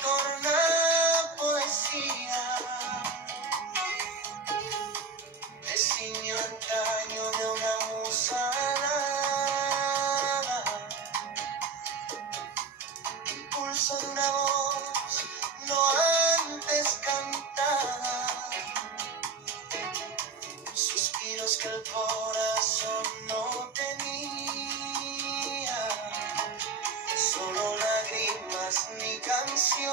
torna poesía, designio antaño de una musa alada, impulso de una voz no antes cantada, suspiros que el corazón no tenía, solo lágrimas mi canción.